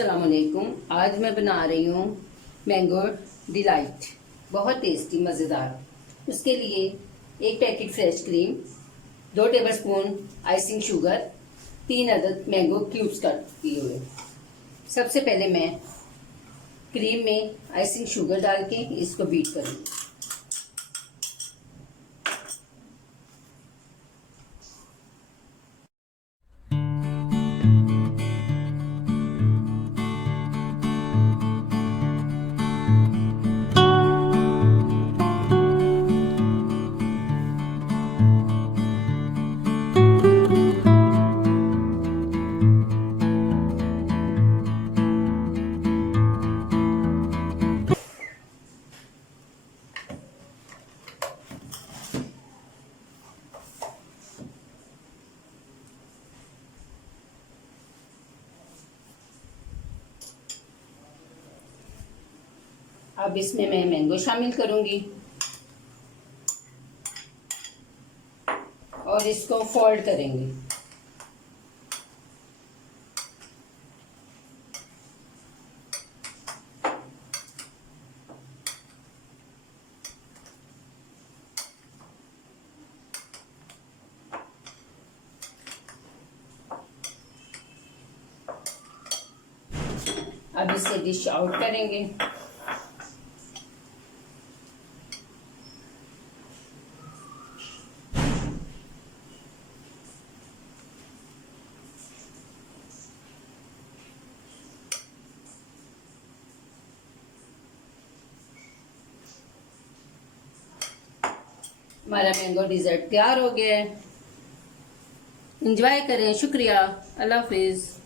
अस्सलाम वालेकुम। आज मैं बना रही हूँ मैंगो डिलाइट, बहुत टेस्टी मज़ेदार। उसके लिए एक packet fresh cream, 2 tablespoon icing sugar, 3 अदद मैंगो क्यूब्स कट किए हुए। सबसे पहले मैं क्रीम में आइसिंग शुगर डाल के इसको बीट करूँगी। अब इसमें मैं मैंगो शामिल करूंगी और इसको फोल्ड करेंगे। अब इसे डिश आउट करेंगे। हमारा मैंगो डिज़र्ट तैयार हो गया है। एंजॉय करें। शुक्रिया। अल्लाह हाफिज़।